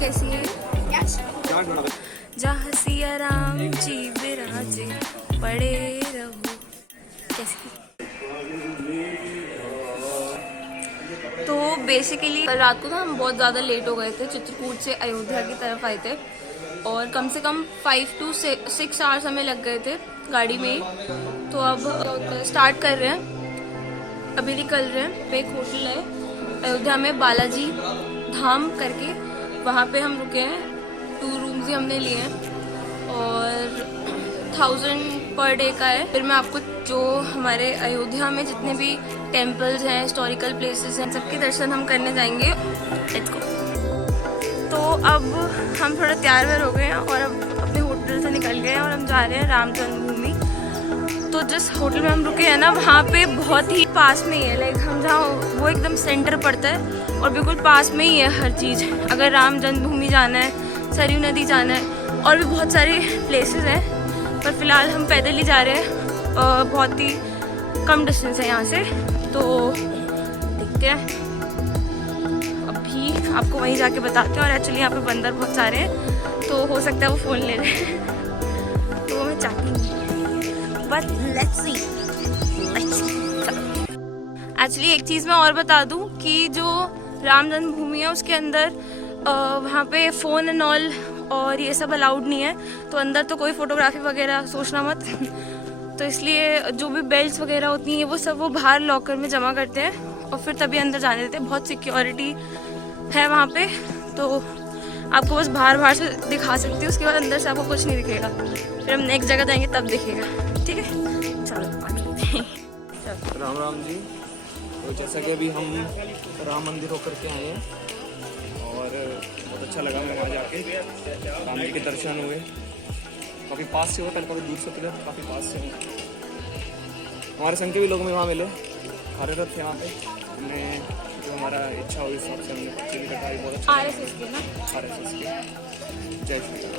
कैसी है? जहाँ सिया राम जी विराजे पड़े रहो। कैसी? तो बेसिकली कल रात को ना हम बहुत ज़्यादा लेट हो गए थे। चित्रकूट से अयोध्या की तरफ आए थे और कम से कम 5 to 6 आवर्स हमें लग गए थे गाड़ी में ही। तो अब स्टार्ट कर रहे हैं, अभी निकल रहे हैं। एक होटल है अयोध्या में बालाजी धाम करके, वहाँ पे हम रुके हैं। 2 रूम्स ही हमने लिए हैं और 1000 पर डे का है। फिर मैं आपको जो हमारे अयोध्या में जितने भी टेम्पल्स हैं, हिस्टोरिकल प्लेसेस हैं, सबके दर्शन हम करने जाएंगे। Let's go. तो अब हम थोड़ा तैयार व्यार हो गए हैं और अब अपने होटल से निकल गए हैं और हम जा रहे हैं राम जन्मभूमि। तो जिस होटल में हम रुके हैं ना, वहाँ पे बहुत ही पास में ही है। लाइक हम जहाँ, वो एकदम सेंटर पड़ता है और बिल्कुल पास में ही है हर चीज़। अगर राम जन्मभूमि जाना है, सरयू नदी जाना है, और भी बहुत सारे प्लेसेस हैं, पर फिलहाल हम पैदल ही जा रहे हैं। बहुत ही कम डिस्टेंस है यहाँ से, तो देखते हैं। अभी आपको वहीं जाके बताते हैं। और एक्चुअली यहाँ पे बंदर बहुत सारे हैं, तो हो सकता है वो फ़ोन ले रहे हैं, तो वो मैं चाहती हूँ, बट लेट्स सी। एक्चुअली एक चीज़ मैं और बता दूँ कि जो राम जन्मभूमि है उसके अंदर वहाँ पे फ़ोन एंड ऑल और ये सब अलाउड नहीं है। तो अंदर तो कोई फ़ोटोग्राफी वगैरह सोचना मत। तो इसलिए जो भी बेल्ट्स वगैरह होती हैं वो सब वो बाहर लॉकर में जमा करते हैं और फिर तभी अंदर जाने देते हैं। बहुत सिक्योरिटी है वहाँ पे, तो आपको बस बाहर से दिखा सकती है, उसके बाद अंदर से आपको कुछ नहीं दिखेगा। फिर हम नेक्स्ट जगह जाएंगे तब दिखेगा, ठीक है? चलो राम राम जी। तो जैसा कि अभी हम राम मंदिर होकर के आए हैं और बहुत अच्छा लगा हमें वहाँ जाके। राम जी के दर्शन हुए, काफ़ी पास से हुआ, पहले काफ़ी दूर से थे, काफ़ी पास से हुए। हमारे संग के भी लोग में वहाँ मिले, कार्यरत थे वहाँ पे। हमने जो हमारा इच्छा हुई हिसाब से हमने पर्ची भी कटाई। बहुत अच्छा RSS के ना, RSS के। जय श्री राम।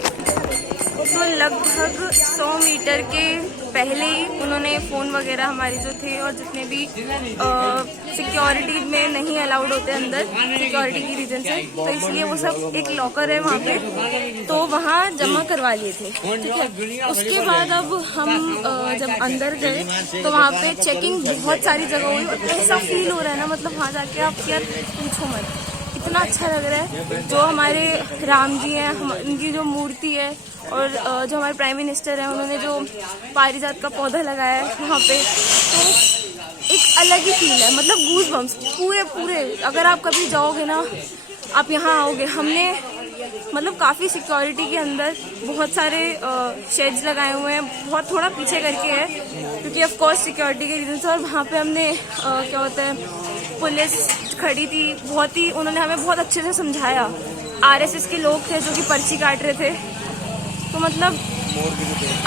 तो लगभग 100 मीटर के पहले ही उन्होंने फ़ोन वगैरह हमारे जो थे और जितने भी सिक्योरिटी में नहीं अलाउड होते अंदर सिक्योरिटी की रीजन से, तो इसलिए वो सब एक लॉकर है वहाँ पे, तो वहाँ जमा करवा लिए थे, ठीक है? उसके बाद अब हम जब अंदर गए तो वहाँ पे चेकिंग बहुत सारी जगह हुई और ऐसा फील हो रहा है ना, मतलब वहाँ जाके आप यार पूछो मत, इतना अच्छा लग रहा है। जो हमारे राम जी हैं, उनकी जो मूर्ति है, और जो हमारे प्राइम मिनिस्टर हैं, उन्होंने जो पारिजात का पौधा लगाया है वहाँ पे, तो एक अलग ही फील है। मतलब गूज बम्स पूरे। अगर आप कभी जाओगे ना, आप यहाँ आओगे, हमने मतलब काफ़ी सिक्योरिटी के अंदर बहुत सारे शेड्स लगाए हुए हैं, बहुत थोड़ा पीछे करके है क्योंकि ऑफ कोर्स सिक्योरिटी के रीजन से। और वहाँ पे हमने क्या होता है, पुलिस खड़ी थी, बहुत ही, उन्होंने हमें बहुत अच्छे से समझाया। RSS के लोग थे जो कि पर्ची काट रहे थे, तो मतलब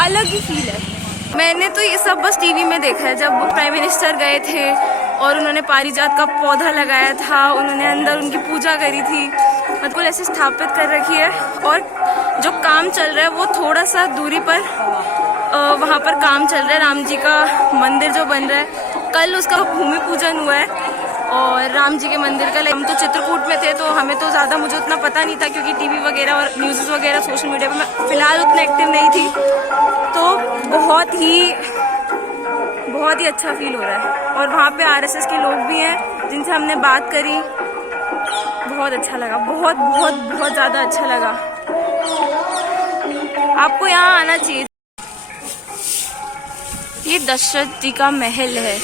अलग ही फील है। मैंने तो ये सब बस टीवी में देखा है, जब प्राइम मिनिस्टर गए थे और उन्होंने पारिजात का पौधा लगाया था, उन्होंने अंदर उनकी पूजा करी थी, मतलब ऐसे स्थापित कर रखी है। और जो काम चल रहा है वो थोड़ा सा दूरी पर वहाँ पर काम चल रहा है, राम जी का मंदिर जो बन रहा है। कल उसका भूमि पूजन हुआ है और राम जी के मंदिर का। हम तो चित्रकूट में थे, तो हमें तो ज़्यादा मुझे उतना पता नहीं था क्योंकि टीवी वगैरह और न्यूज़ वगैरह सोशल मीडिया पे मैं फ़िलहाल उतना एक्टिव नहीं थी। तो बहुत ही अच्छा फील हो रहा है। और वहाँ पे RSS के लोग भी हैं जिनसे हमने बात करी, बहुत अच्छा लगा, बहुत ज़्यादा अच्छा लगा। आपको यहाँ आना चाहिए। ये दशरथ जी का महल है।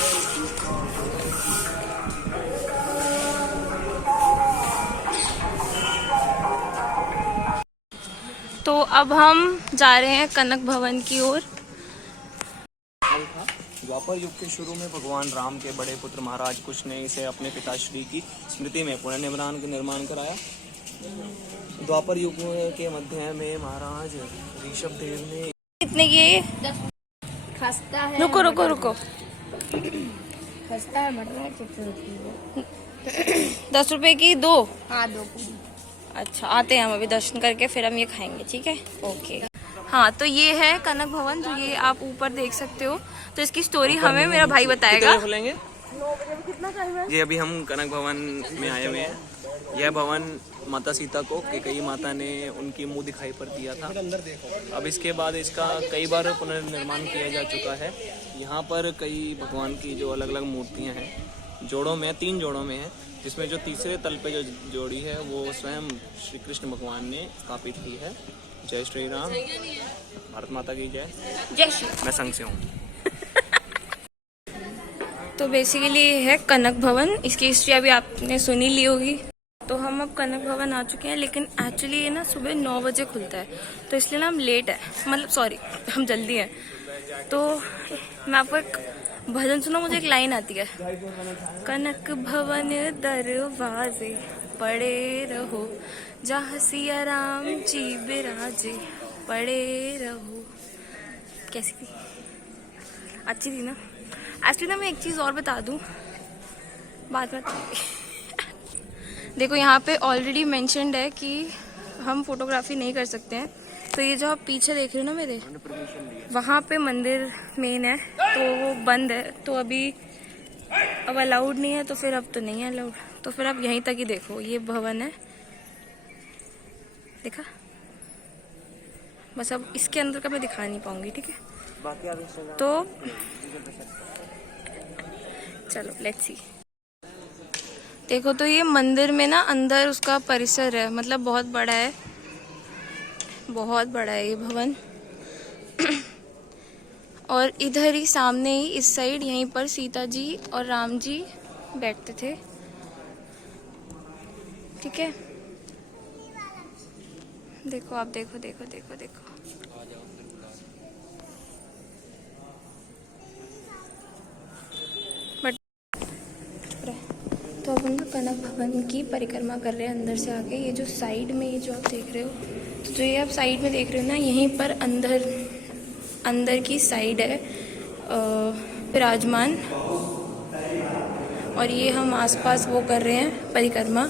तो अब हम जा रहे हैं कनक भवन की ओर। द्वापर युग के शुरू में भगवान राम के बड़े पुत्र महाराज कुश ने इसे अपने पिताश्री की स्मृति में पुनर्निर्माण कराया। द्वापर युग के मध्य में महाराज ऋषभ देव ने कितने ये खस्ता है, रुको खस्ता है, मटर है, चिप्स होती है। 10 रुपए की 2। हाँ, 2 पूरी। अच्छा, आते हैं हम अभी दर्शन करके, फिर हम ये खाएंगे, ठीक है? ओके। हाँ, तो ये है कनक भवन, जो ये आप ऊपर देख सकते हो। तो इसकी स्टोरी हमें मेरा भाई बताएगा। खुलेंगे? कितना टाइम है? ये अभी हम कनक भवन में आए हुए हैं यह भवन माता सीता को कैकेयी माता ने उनकी मुंह दिखाई पर दिया था। अब इसके बाद इसका कई बार पुनर्निर्माण किया जा चुका है। यहाँ पर कई भगवान की जो अलग अलग मूर्तियाँ हैं, जोड़ों में 3 जोड़ों में है, जिसमें जो तीसरे तल पे जो जोड़ी है वो स्वयं श्री कृष्ण भगवान ने स्थापित की है। जय श्री राम, भारत माता की जय। जय श्री। मैं संघ से हूँ। तो बेसिकली ये है कनक भवन। इसकी हिस्ट्री अभी आपने सुनी ली होगी। तो हम अब कनक भवन आ चुके हैं, लेकिन एक्चुअली ये ना सुबह 9 बजे खुलता है, तो इसलिए ना हम लेट है, मतलब सॉरी हम जल्दी हैं। तो मैं आपको एक भजन सुना, मुझे एक लाइन आती है, कनक भवन दरवाजे पड़े रहो, जहाँ सिया राम जी बिराजे पड़े रहो। कैसी थी? अच्छी थी ना? एक्चुअली ना मैं एक चीज़ और बता दूँ, बाद में देखो यहाँ पे ऑलरेडी मेंशन्ड है कि हम फोटोग्राफी नहीं कर सकते हैं। तो ये जो आप पीछे देख रहे हो ना मेरे, वहाँ पे मंदिर मेन है, तो वो बंद है, तो अभी अब अलाउड नहीं है, तो फिर अब तो नहीं है अलाउड, तो फिर आप यहीं तक ही देखो। ये भवन है, देखा? बस अब इसके अंदर का मैं दिखा नहीं पाऊंगी, ठीक है? तो चलो लेट्स सी। देखो तो ये मंदिर में ना अंदर उसका परिसर है, मतलब बहुत बड़ा है, बहुत बड़ा है ये भवन। और इधर ही सामने ही इस साइड, यहीं पर सीता जी और राम जी बैठते थे, ठीक है? देखो आप, देखो देखो देखो देखो। तो अब हम ना कनक भवन की परिक्रमा कर रहे हैं अंदर से आके। ये जो साइड में, ये जो आप देख रहे हो, तो जो ये आप साइड में देख रहे हो ना, यहीं पर अंदर की साइड है विराजमान, और ये हम आसपास वो कर रहे हैं परिक्रमा।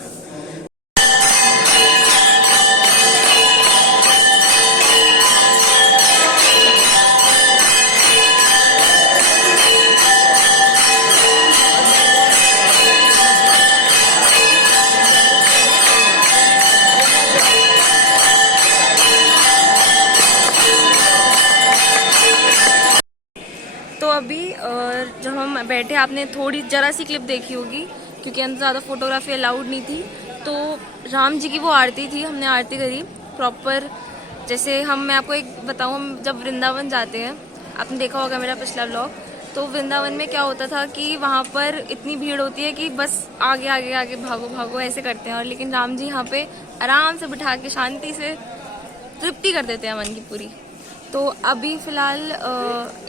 तो अभी जब हम बैठे, आपने थोड़ी जरा सी क्लिप देखी होगी, क्योंकि अंदर ज़्यादा फोटोग्राफी अलाउड नहीं थी। तो राम जी की वो आरती थी, हमने आरती करी प्रॉपर। जैसे मैं आपको एक बताऊँ, हम जब वृंदावन जाते हैं, आपने देखा होगा मेरा पिछला व्लॉग, तो वृंदावन में क्या होता था कि वहाँ पर इतनी भीड़ होती है कि बस आगे आगे आगे भागो भागो ऐसे करते हैं, और लेकिन राम जी यहाँ पे आराम से बिठा के शांति से तृप्ति कर देते हैं मन की पूरी। तो अभी फ़िलहाल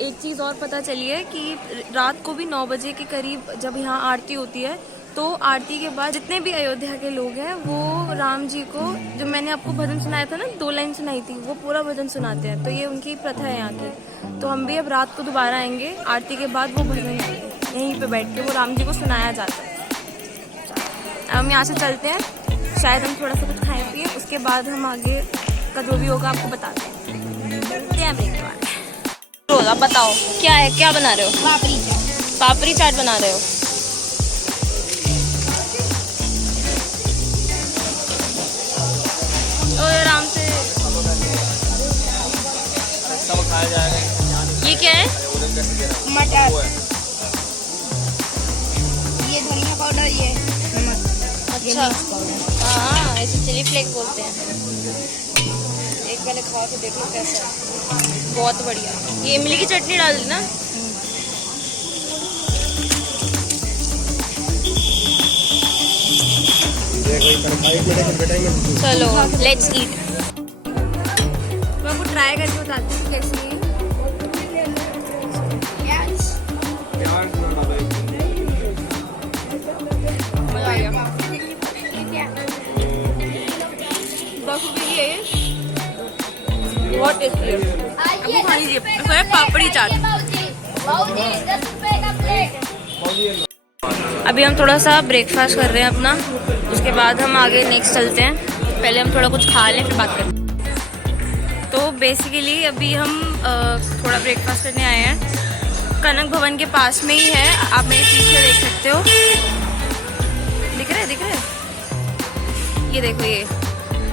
एक चीज़ और पता चली है कि रात को भी 9 बजे के करीब जब यहाँ आरती होती है, तो आरती के बाद जितने भी अयोध्या के लोग हैं वो राम जी को, जो मैंने आपको भजन सुनाया था ना, 2 लाइन सुनाई थी, वो पूरा भजन सुनाते हैं। तो ये उनकी प्रथा है यहाँ की। तो हम भी अब रात को दोबारा आएंगे, आरती के बाद वो भजन यहीं पे बैठ के वो राम जी को सुनाया जाता है। अब हम यहाँ से चलते हैं, शायद हम थोड़ा सा कुछ खाएँ पिए, उसके बाद हम आगे का जो भी होगा आपको बताते हैं। रोज आप बताओ क्या है, क्या बना रहे हो? पापड़ी चाट बना रहे हो। और आराम से सब खाया जाएगा। ये क्या है? मटर, ये धनिया पाउडर, ये नमक। अच्छा, हाँ ऐसे चिली फ्लेक्स बोलते हैं। एक पहले खा के देख लो कैसा है, बहुत बढ़िया। ये इमली की चटनी डाल दी ना? चलो लेट्स ईट। मैं आपको ट्राई करके बताती हूँ कैसी है। मजा आ गया। बहुत टेस्टी है, आपको खा लीजिए। तो है पापड़ी चाट। अभी हम थोड़ा सा ब्रेकफास्ट कर रहे हैं अपना, उसके बाद हम आगे नेक्स्ट चलते हैं। पहले हम थोड़ा कुछ खा लें फिर बात करते हैं। तो बेसिकली अभी हम थोड़ा ब्रेकफास्ट करने आए हैं। कनक भवन के पास में ही है, आप मेरे पीछे देख सकते हो, दिख रहा है? ये देखो, ये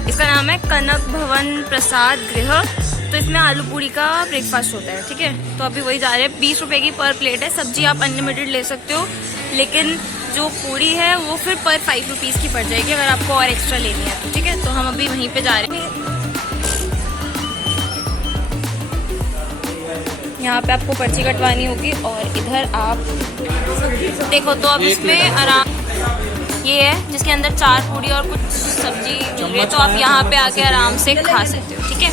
इसका नाम है कनक भवन प्रसाद गृह। तो इसमें आलू पूरी का ब्रेकफास्ट होता है, ठीक है। तो अभी वही जा रहे हैं। 20 रुपए की पर प्लेट है। सब्जी आप अनलिमिटेड ले सकते हो, लेकिन जो पूरी है वो फिर पर 5 रुपीज़ की पड़ जाएगी अगर आपको और एक्स्ट्रा लेनी है तो, ठीक है। तो हम अभी वहीं पे जा रहे हैं। यहाँ पे आपको पर्ची कटवानी होगी और इधर आप देखो तो अब इसमें आराम ये है जिसके अंदर 4 पूरी और कुछ सब्जी मिल रही है। तो आप यहाँ पे आके आराम से खा सकते हो, ठीक है।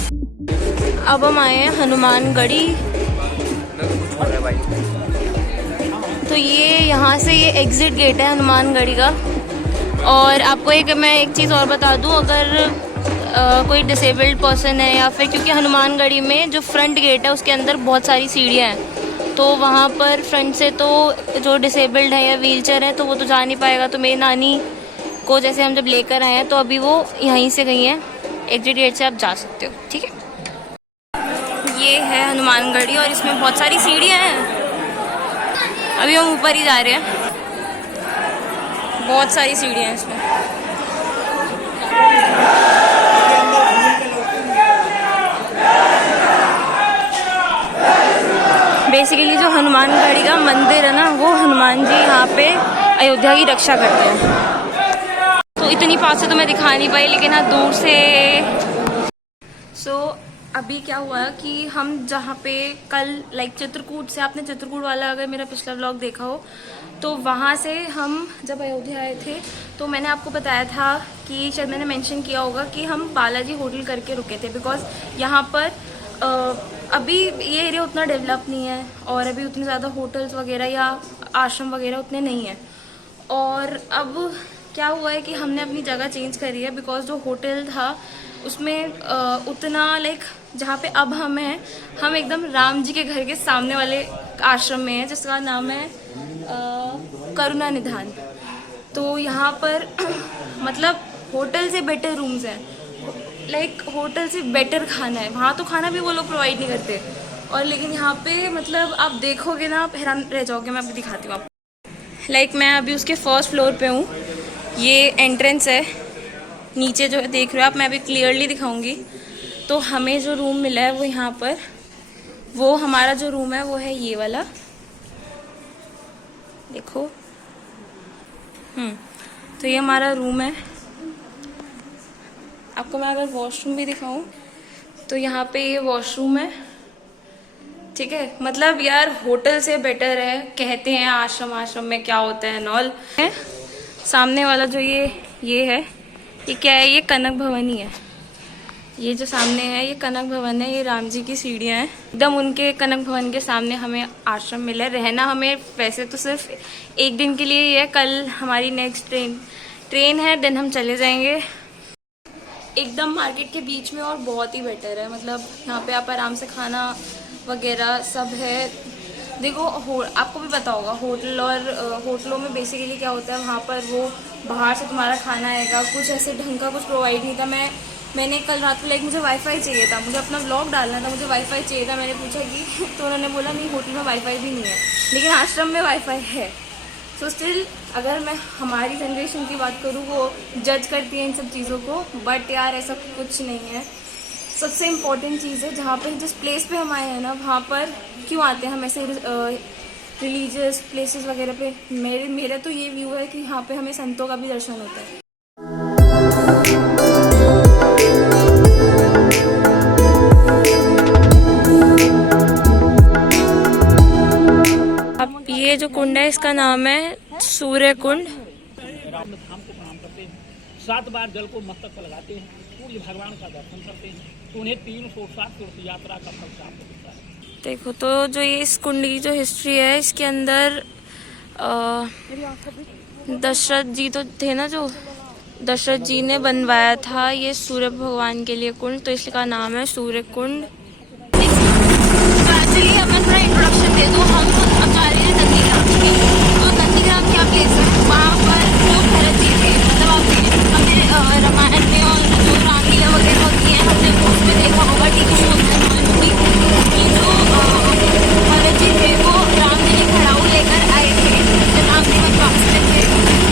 अब हम आए हैं हनुमानगढ़ी। तो ये यहाँ से ये एग्जिट गेट है हनुमानगढ़ी का। और आपको मैं एक चीज़ और बता दूँ, अगर कोई डिसेबल्ड पर्सन है या फिर, क्योंकि हनुमानगढ़ी में जो फ्रंट गेट है उसके अंदर बहुत सारी सीढ़ियाँ हैं, तो वहाँ पर फ्रंट से तो जो डिसेबल्ड है या व्हीलचेयर है तो वो तो जा नहीं पाएगा। तो मेरी नानी को जैसे हम जब लेकर आए हैं तो अभी वो यहीं से गई हैं, एग्जिट गेट से आप जा सकते हो, ठीक है। ये है हनुमानगढ़ी और इसमें बहुत सारी सीढ़ियाँ हैं। अभी हम ऊपर ही जा रहे हैं। बहुत सारी सीढ़ियाँ हैं इसमें। बेसिकली जो हनुमानगढ़ी का मंदिर है ना, वो हनुमान जी यहाँ पे अयोध्या की रक्षा करते हैं। तो इतनी पास से तो मैं दिखा नहीं पाई, लेकिन हाँ दूर से। अभी क्या हुआ कि हम जहाँ पे कल चित्रकूट से, आपने चित्रकूट वाला अगर मेरा पिछला व्लॉग देखा हो तो वहाँ से हम जब अयोध्या आए थे तो मैंने आपको बताया था कि शायद मैंने मेंशन किया होगा कि हम बालाजी होटल करके रुके थे, बिकॉज यहाँ पर अभी ये एरिया उतना डेवलप नहीं है और अभी उतने ज़्यादा होटल्स वगैरह या आश्रम वगैरह उतने नहीं हैं। और अब क्या हुआ है कि हमने अपनी जगह चेंज करी है, बिकॉज जो होटल था उसमें उतना जहाँ पे अब हम हैं, हम एकदम राम जी के घर के सामने वाले आश्रम में हैं जिसका नाम है करुणा निधान। तो यहाँ पर मतलब होटल से बेटर रूम्स हैं, होटल से बेटर खाना है। वहाँ तो खाना भी वो लोग प्रोवाइड नहीं करते, और लेकिन यहाँ पे मतलब आप देखोगे ना आप हैरान रह जाओगे। मैं आपको दिखाती हूँ आपको। मैं अभी उसके फर्स्ट फ्लोर पे हूँ। ये एंट्रेंस है, नीचे जो देख रहे हो आप, मैं अभी क्लियरली दिखाऊंगी। तो हमें जो रूम मिला है वो यहाँ पर, वो हमारा जो रूम है वो है ये वाला, देखो। तो ये हमारा रूम है। आपको मैं अगर वॉशरूम भी दिखाऊं तो यहाँ पे ये वॉशरूम है, ठीक है। मतलब यार होटल से बेटर है। कहते हैं आश्रम में क्या होता है नॉल है। सामने वाला जो ये है, ये क्या है, ये कनक भवन ही है। ये जो सामने है ये कनक भवन है। ये राम जी की सीढ़ियाँ हैं एकदम, उनके कनक भवन के सामने हमें आश्रम मिला है। रहना हमें वैसे तो सिर्फ 1 दिन के लिए ही है। कल हमारी नेक्स्ट ट्रेन है, देन हम चले जाएंगे। एकदम मार्केट के बीच में और बहुत ही बेटर है। मतलब यहाँ पे आप आराम से खाना वगैरह सब है। देखो आपको भी पता होगा होटल और होटलों में बेसिकली क्या होता है, वहाँ पर वो बाहर से तुम्हारा खाना आएगा, कुछ ऐसे ढंग का कुछ प्रोवाइड नहीं था। मैंने कल रात को मुझे वाईफाई चाहिए था, मुझे अपना व्लॉग डालना था, मुझे वाईफाई चाहिए था। मैंने पूछा कि तो उन्होंने बोला नहीं होटल में वाईफाई भी नहीं है, लेकिन आश्रम में वाईफाई है। सो स्टिल अगर मैं हमारी जनरेशन की बात करूँ वो जज करती है इन सब चीज़ों को, बट यार ऐसा कुछ नहीं है। सबसे इम्पोर्टेंट चीज़ है जहाँ पे जिस प्लेस पे हम आए हैं ना, वहाँ पर क्यों आते हैं हम ऐसे रिलीजियस प्लेसेस वगैरह पे। मेरा तो ये व्यू है कि यहाँ पे हमें संतों का भी दर्शन होता है। अब ये जो कुंड है इसका नाम है सूर्य कुंड। 7 बार जल को मस्तक पर लगाते हैं, सूर्य भगवान का दर्शन करते हैं तो उन्हें 360 तीर्थ यात्रा का फल प्राप्त होता है। देखो तो जो ये इस कुंड की जो हिस्ट्री है, इसके अंदर दशरथ जी तो थे ना, जो दशरथ जी ने बनवाया था ये सूर्य भगवान के लिए कुंड, तो इसका नाम है सूर्य कुंड। तो एक्चुअली अब मैं थोड़ा इंट्रोडक्शन दे दूँ। हम अब जा रहे हैं नंदीग्राम। तो नंदीग्राम क्या प्लेस है, वहाँ पर जो भरत जी थे, मतलब हमने रामायण में और जो रामलीला वगैरह होती है हमने वो उसमें देखा होगा, टीवी शोज में कि जो भरत जी थे वो राम जी ने खड़ाऊ लेकर आए थे जब राम जी वनवास में थे,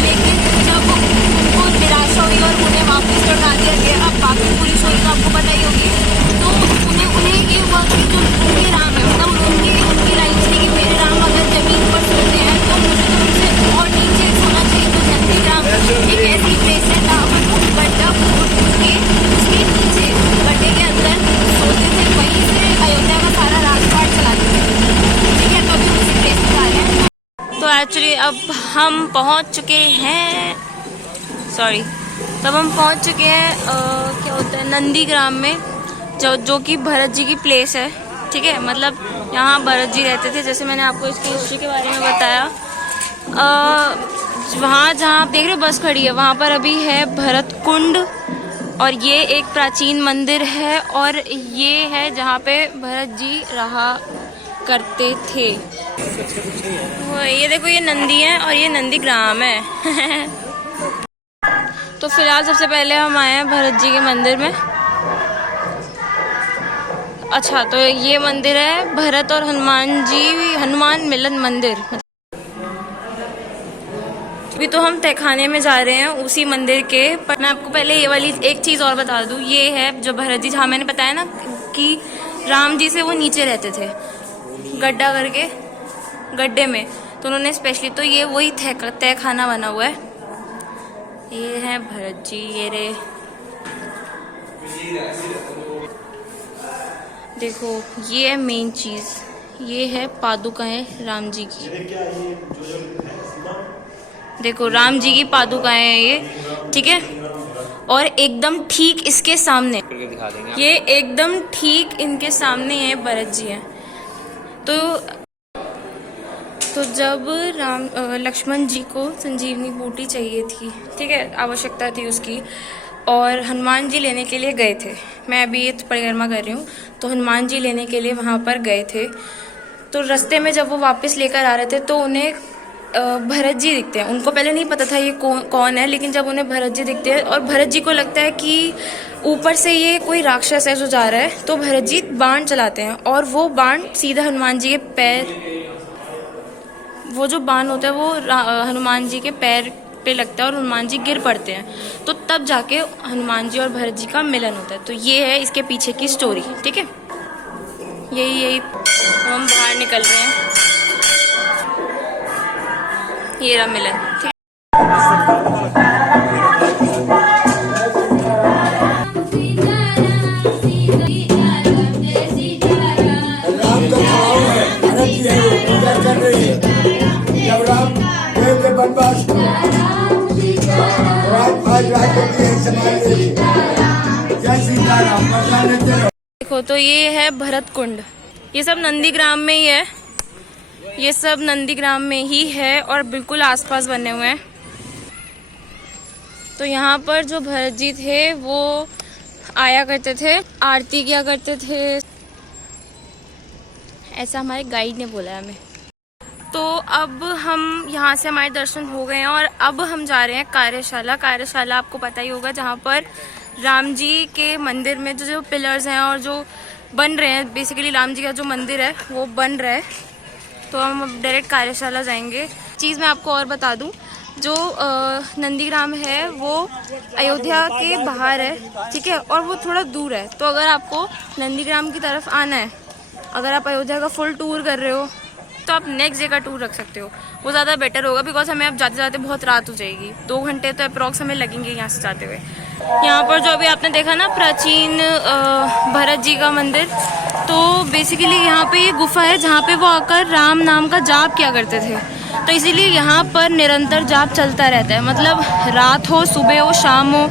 लेकिन जब उनको निराशा हुई और उन्हें वापस एक्चुअली अब हम पहुंच चुके हैं, सॉरी, तब हम पहुंच चुके हैं क्या होता है नंदीग्राम में, जो कि भरत जी की प्लेस है। ठीक है, मतलब यहाँ भरत जी रहते थे, जैसे मैंने आपको इसकी हिस्ट्री के बारे में बताया। वहाँ जहाँ आप देख रहे हो बस खड़ी है, वहाँ पर अभी है भरत कुंड, और ये एक प्राचीन मंदिर है, और ये है जहाँ पे भरत जी रहा करते थे। ये देखो, ये नंदी है और ये नंदीग्राम है। तो फिलहाल सबसे पहले हम आए हैं भरत जी के मंदिर में। अच्छा, तो ये मंदिर है भरत और हनुमान मिलन मंदिर। अभी तो हम तहखाने में जा रहे हैं उसी मंदिर के, पर मैं आपको पहले ये वाली एक चीज़ और बता दूं। ये है जो भरत जी, जहाँ मैंने बताया ना कि राम जी से वो नीचे रहते थे गड्ढा करके, गड्ढे में, तो उन्होंने स्पेशली, तो ये वही तहखाना बना हुआ है। ये है भरत जी, ये रे देखो, ये है मेन चीज़, ये है पादुकाएं राम जी की। देखो राम जी की पादुकाएं हैं ये, ठीक है। और एकदम ठीक इसके सामने, दिखा देंगे, ये एकदम ठीक इनके सामने है भरत जी हैं। तो जब लक्ष्मण जी को संजीवनी बूटी चाहिए थी, ठीक है, आवश्यकता थी उसकी, और हनुमान जी लेने के लिए गए थे। मैं अभी ये परिक्रमा कर रही हूँ, तो हनुमान जी लेने के लिए वहाँ पर गए थे। तो रास्ते में जब वो वापस लेकर आ रहे थे तो उन्हें भरत जी दिखते हैं। उनको पहले नहीं पता था ये कौन है, लेकिन जब उन्हें भरत जी दिखते हैं और भरत जी को लगता है कि ऊपर से ये कोई राक्षस है जो जा रहा है, तो भरत जी बाण चलाते हैं, और वो बाण सीधा हनुमान जी के पैर, वो जो बाण होता है वो हनुमान जी के पैर पे लगता है और हनुमान जी गिर पड़ते हैं। तो तब जाके हनुमान जी और भरत जी का मिलन होता है। तो ये है इसके पीछे की स्टोरी, ठीक है। यही हम बाहर निकल रहे हैं, ये रहा मिलन, ठीक है। देखो, तो ये है भरत कुंड, ये सब नंदीग्राम में ही है, ये सब नंदीग्राम में ही है और बिल्कुल आसपास बने हुए हैं। तो यहाँ पर जो भरत जी थे वो आया करते थे, आरती किया करते थे, ऐसा हमारे गाइड ने बोला हमें। तो अब हम यहाँ से, हमारे दर्शन हो गए हैं और अब हम जा रहे हैं कार्यशाला। कार्यशाला आपको पता ही होगा, जहाँ पर राम जी के मंदिर में जो पिलर्स हैं और जो बन रहे हैं, बेसिकली राम जी का जो मंदिर है वो बन रहा है। तो हम अब डायरेक्ट कार्यशाला जाएंगे। चीज़ मैं आपको और बता दूं, जो नंदीग्राम है वो अयोध्या के बाहर है, ठीक है, और वो थोड़ा दूर है। तो अगर आपको नंदीग्राम की तरफ आना है, अगर आप अयोध्या का फुल टूर कर रहे हो, तो आप नेक्स्ट डे का टूर रख सकते हो, वो ज़्यादा बेटर होगा। बिकॉज हमें अब जाते जाते बहुत रात हो जाएगी, 2 घंटे तो अप्रॉक्स हमें लगेंगे यहाँ से जाते हुए। यहाँ पर जो अभी आपने देखा ना प्राचीन भरत जी का मंदिर, तो बेसिकली यहाँ पे ये गुफा है जहाँ पे वो आकर राम नाम का जाप किया करते थे। तो इसीलिए यहाँ पर निरंतर जाप चलता रहता है, मतलब रात हो, सुबह हो, शाम हो,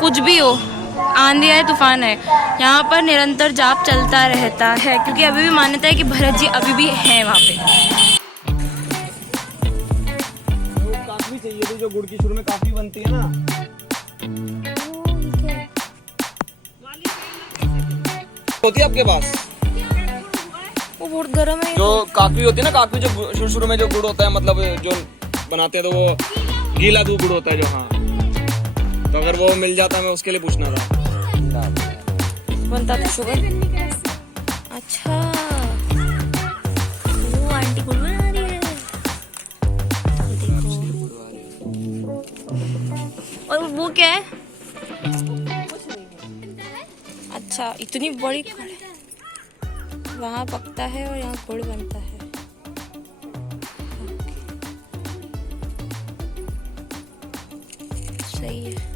कुछ भी हो, आंधी आए, तूफान है, यहाँ पर निरंतर जाप चलता रहता है, क्योंकि अभी भी मान्यता है कि भरत जी अभी भी हैं वहाँ पे। काफी चाहिए थी, जो गुड़ की शुरू में काफी बनती है ना, होती है आपके पास, वो बहुत गर्म है। जो काफी होती है ना, काफी जो शुरू में जो गुड़ होता है, मतलब जो बनाते हैं, तो वो गीला दूध गुड़ होता है जो, हाँ, तो अगर वो मिल जाता, मैं उसके लिए पूछना था। बनता था शुगर, अच्छा, वो आंटी गुड़ बना रही है, और वो क्या है? अच्छा, इतनी बड़ी कढ़ाई, वहाँ पकता है और यहाँ गुड़ बनता है। सही है।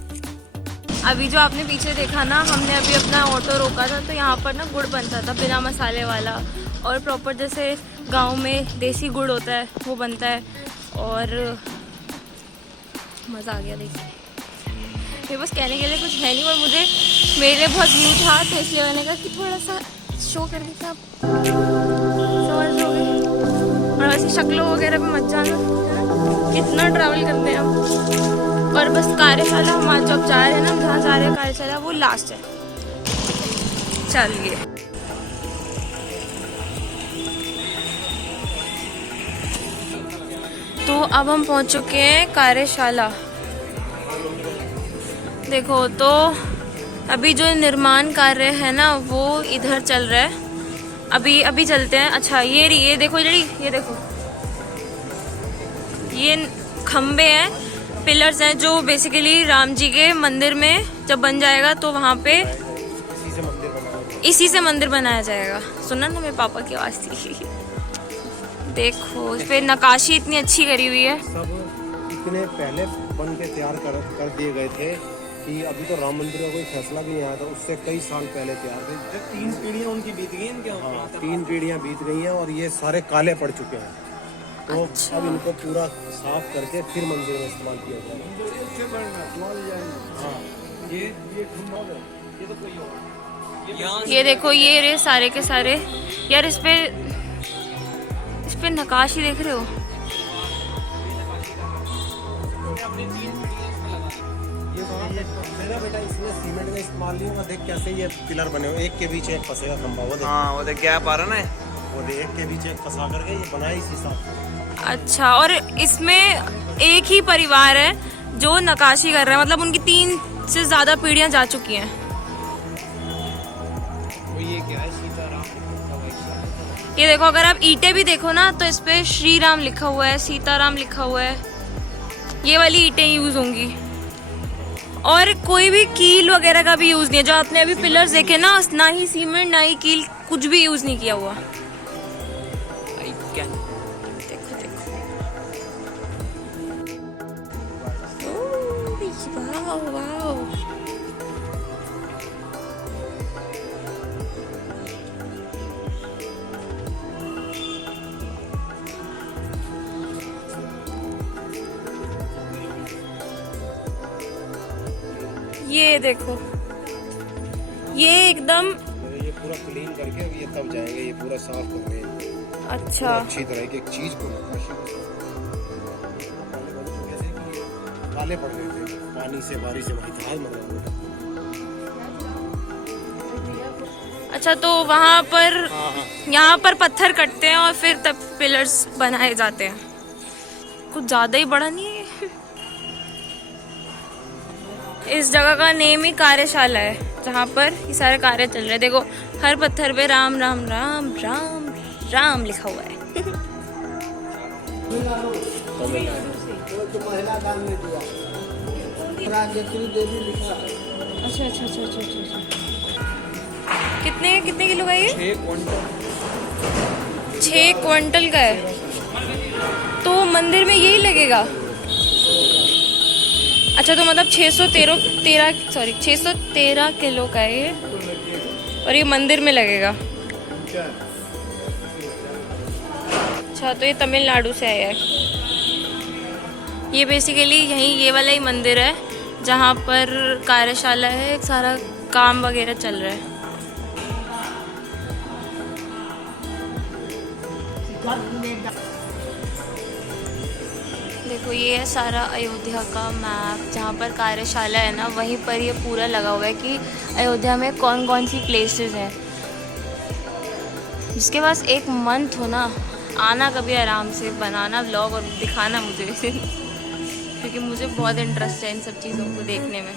अभी जो आपने पीछे देखा ना, हमने अभी अपना ऑटो रोका था, तो यहाँ पर ना गुड़ बनता था बिना मसाले वाला, और प्रॉपर जैसे गांव में देसी गुड़ होता है वो बनता है। और मज़ा आ गया देखिए। मेरे बस कहने के लिए कुछ है नहीं, और मुझे मेरे लिए बहुत न्यू था, तो इसलिए मैंने कहा कि थोड़ा सा शो कर देते आप, समझ लोगे। और वैसे शक्लों वगैरह पे मत जाना, कितना ट्रैवल करते हैं हम। और बस कार्यशाला हम आज जब जा रहे हैं ना, जहाँ जा रहे हैं कार्यशाला, वो लास्ट है। चलिए तो अब हम पहुँच चुके हैं कार्यशाला। देखो तो अभी जो निर्माण कार्य है ना, वो इधर चल रहा है। अभी चलते हैं। अच्छा ये देखो ये देखो, ये खम्बे हैं, पिलर्स हैं, जो बेसिकली राम जी के मंदिर में जब बन जाएगा तो वहाँ पे इसी से मंदिर बनाया जाएगा। सुना ना, मेरे पापा की आवाज़ थी। देखो इस पे नक्काशी इतनी अच्छी करी हुई है। सब इतने पहले बन के तैयार कर दिए गए थे कि अभी तो राम मंदिर का कोई फैसला भी नहीं आया था, उससे कई साल पहले तैयार थे। 3 पीढ़ियाँ उनकी बीत गई हैं क्या? हाँ, 3 पीढ़ियाँ बीत गई हैं और ये सारे काले पड़ चुके हैं। तो अच्छा। अब इनको पूरा साफ करके फिर मंदिर में इस्तेमाल किया जाएगा। ये देखो ये रे सारे के सारे यार, इस पे नक्काशी देख रहे हो। मेरा बेटा इसमें सीमेंट का इस्तेमाल नहीं होगा। देख कैसे ये पिलर बने हुए, एक के बीच एक फंसेगा खंबा। वो देख, हाँ वो देख गैप आ रहा ना, वो देख एक के बीच एक फंसा करके ये बनाया इसी हिसाब। अच्छा, और इसमें एक ही परिवार है जो नक्काशी कर रहा है, मतलब उनकी 3 से ज्यादा पीढ़ियां जा चुकी हैं। ये क्या है? सीताराम। ये देखो, अगर आप ईंटें भी देखो ना, तो इस पे श्री राम लिखा हुआ है, सीताराम लिखा हुआ है। ये वाली ईंटें यूज होंगी, और कोई भी कील वगैरह का भी यूज नहीं है। जो आपने अभी पिलर्स देखे ना, ना ही सीमेंट ना ही कील, कुछ भी यूज नहीं किया हुआ। देखो देखो, वाह वाह। ये देखो, ये एकदम ये पूरा क्लीन करके ये तब जाएंगे, ये पूरा साफ करने। अच्छा, अच्छी तरह की एक चीज को काले पड़ गए थे पानी से, बारिश से, भाई मतलब। अच्छा तो वहाँ पर यहाँ पर पत्थर कटते हैं और फिर तब पिलर्स बनाए जाते हैं। कुछ ज्यादा ही बड़ा नहीं है। इस जगह का नेम ही कार्यशाला है, जहाँ पर ये सारे कार्य चल रहे हैं। देखो हर पत्थर पे राम राम राम राम राम लिखा हुआ है। अच्छा अच्छा अच्छा अच्छा अच्छा। कितने किलो का ये? 6 क्विंटल का है। तो मंदिर में यही लगेगा? अच्छा, तो मतलब 613 किलो का है ये, और ये मंदिर में लगेगा। अच्छा, तो ये तमिलनाडु से आया है। ये बेसिकली यहीं ये वाला ही मंदिर है जहाँ पर कार्यशाला है, सारा काम वगैरह चल रहा है। देखो ये है सारा अयोध्या का मैप, जहाँ पर कार्यशाला है ना, वहीं पर ये पूरा लगा हुआ है कि अयोध्या में कौन कौन सी प्लेसेस हैं। जिसके पास एक मंथ हो ना, आना कभी आराम से, बनाना व्लॉग और दिखाना मुझे क्योंकि मुझे बहुत इंटरेस्ट है इन सब चीज़ों को देखने में।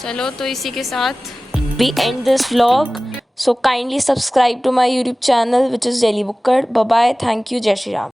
चलो तो इसी के साथ we end this vlog. So kindly subscribe to my YouTube channel, which is Delhi Booker. Bye bye. Thank you. Jai Shri Ram.